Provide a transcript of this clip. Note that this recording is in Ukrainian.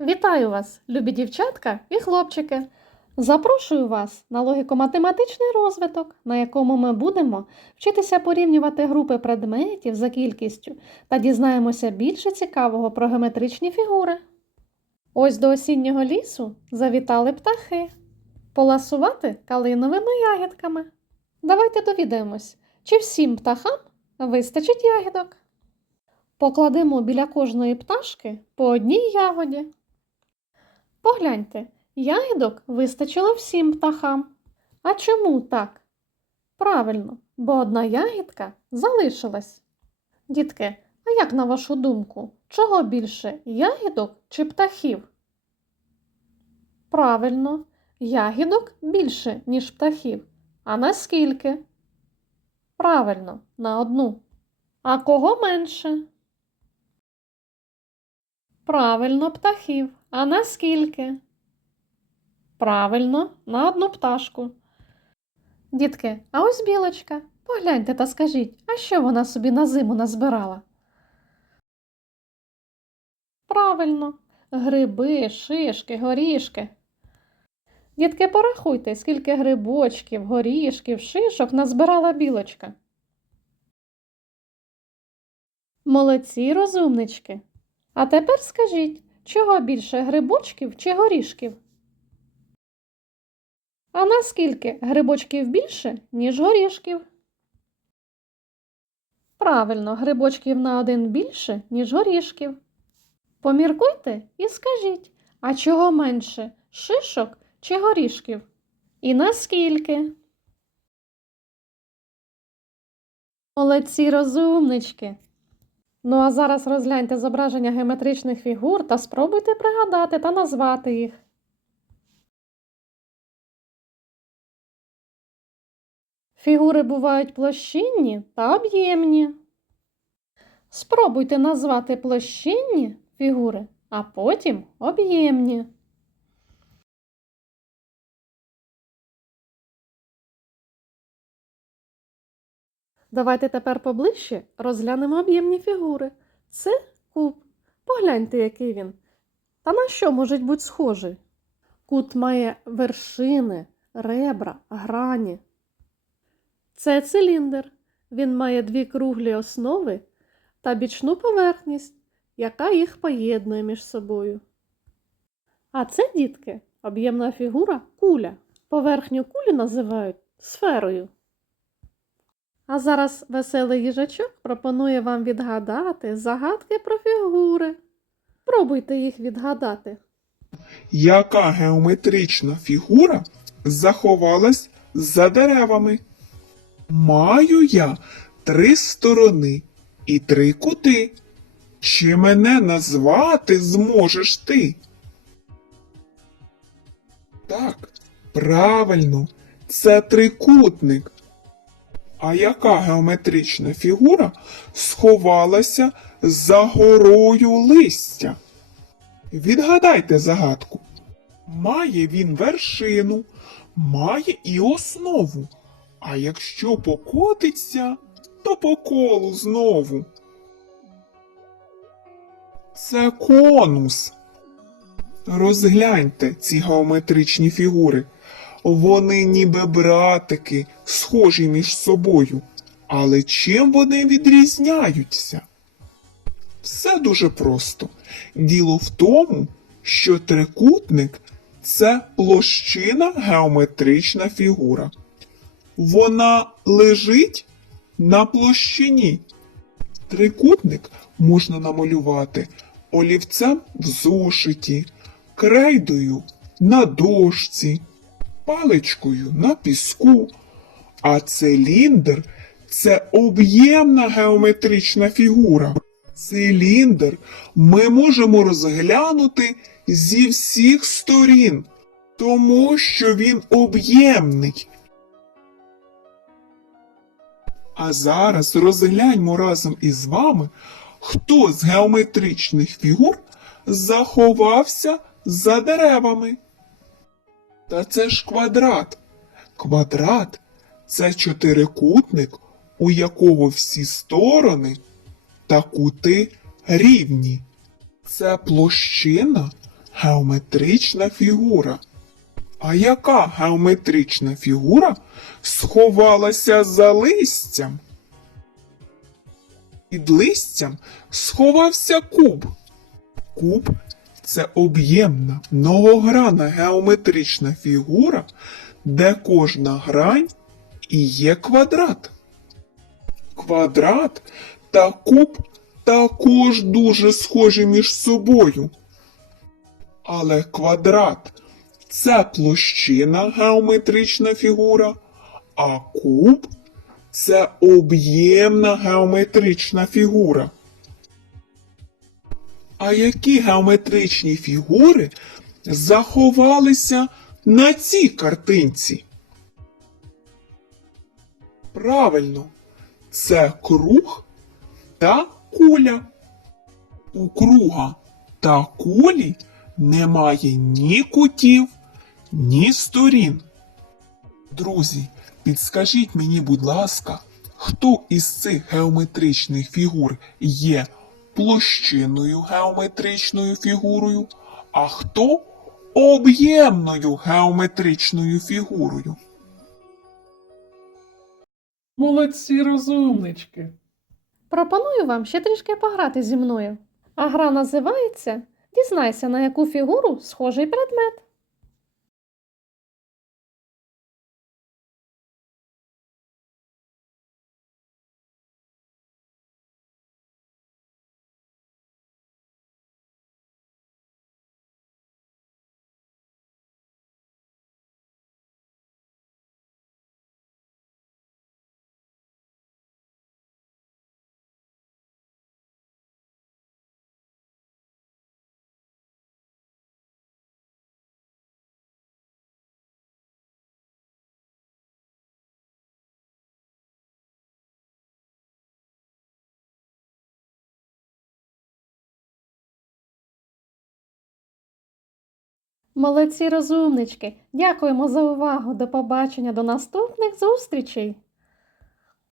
Вітаю вас, любі дівчатка і хлопчики. Запрошую вас на логіко-математичний розвиток, на якому ми будемо вчитися порівнювати групи предметів за кількістю та дізнаємося більше цікавого про геометричні фігури. Ось до осіннього лісу завітали птахи поласувати калиновими ягідками. Давайте довідаємось, чи всім птахам вистачить ягідок. Покладемо біля кожної пташки по одній ягоді. Погляньте, ягідок вистачило всім птахам. А чому так? Правильно, бо одна ягідка залишилась. Дітки, а як на вашу думку, чого більше ягідок чи птахів? Правильно, ягідок більше, ніж птахів. А наскільки? Правильно, на одну. А кого менше? Правильно, птахів. А наскільки? Правильно, на одну пташку. Дітки, а ось білочка. Погляньте та скажіть, а що вона собі на зиму назбирала? Правильно, гриби, шишки, горішки. Дітки, порахуйте, скільки грибочків, горішків, шишок назбирала білочка. Молодці, розумнички. А тепер скажіть, чого більше грибочків чи горішків? А наскільки грибочків більше, ніж горішків? Правильно, грибочків на один більше, ніж горішків. Поміркуйте і скажіть, а чого менше шишок чи горішків? І наскільки? Молодці розумнички. Ну а зараз розгляньте зображення геометричних фігур та спробуйте пригадати та назвати їх. Фігури бувають площинні та об'ємні. Спробуйте назвати площинні фігури, а потім об'ємні. Давайте тепер поближче розглянемо об'ємні фігури. Це куб. Погляньте, який він. Та на що можуть бути схожий? Кут має вершини, ребра, грані. Це циліндр. Він має дві круглі основи та бічну поверхність, яка їх поєднує між собою. А це, дітки, об'ємна фігура куля. Поверхню кулі називають сферою. А зараз веселий їжачок пропонує вам відгадати загадки про фігури. Пробуйте їх відгадати. Яка геометрична фігура заховалась за деревами? Маю я три сторони і три кути. Чи мене назвати зможеш ти? Так, правильно, це трикутник. А яка геометрична фігура сховалася за горою листя? Відгадайте загадку. Має він вершину, має і основу. А якщо покотиться, то по колу знову. Це конус. Розгляньте ці геометричні фігури. Вони ніби братики, схожі між собою. Але чим вони відрізняються? Все дуже просто. Діло в тому, що трикутник це площина геометрична фігура. Вона лежить на площині. Трикутник можна намалювати олівцем в зошиті, крейдою на дошці, паличкою на піску, а циліндр це об'ємна геометрична фігура. Циліндр ми можемо розглянути зі всіх сторін, тому що він об'ємний. А зараз розгляньмо разом із вами, хто з геометричних фігур заховався за деревами. Та це ж квадрат. Квадрат це чотирикутник, у якого всі сторони та кути рівні. Це площина геометрична фігура. А яка геометрична фігура сховалася за листям? Під листям сховався куб. Куб це об'ємна многогранна геометрична фігура, де кожна грань і є квадрат. Квадрат та куб також дуже схожі між собою. Але квадрат це площина геометрична фігура, а куб це об'ємна геометрична фігура. А які геометричні фігури заховалися на цій картинці? Правильно, це круг та куля. У круга та кулі немає ні кутів, ні сторін. Друзі, підскажіть мені, будь ласка, хто із цих геометричних фігур є площинною геометричною фігурою, а хто об'ємною геометричною фігурою? Молодці розумнички. Пропоную вам ще трішки пограти зі мною. А гра називається Дізнайся, на яку фігуру схожий предмет. Молодці розумнички. Дякуємо за увагу. До побачення до наступних зустрічей.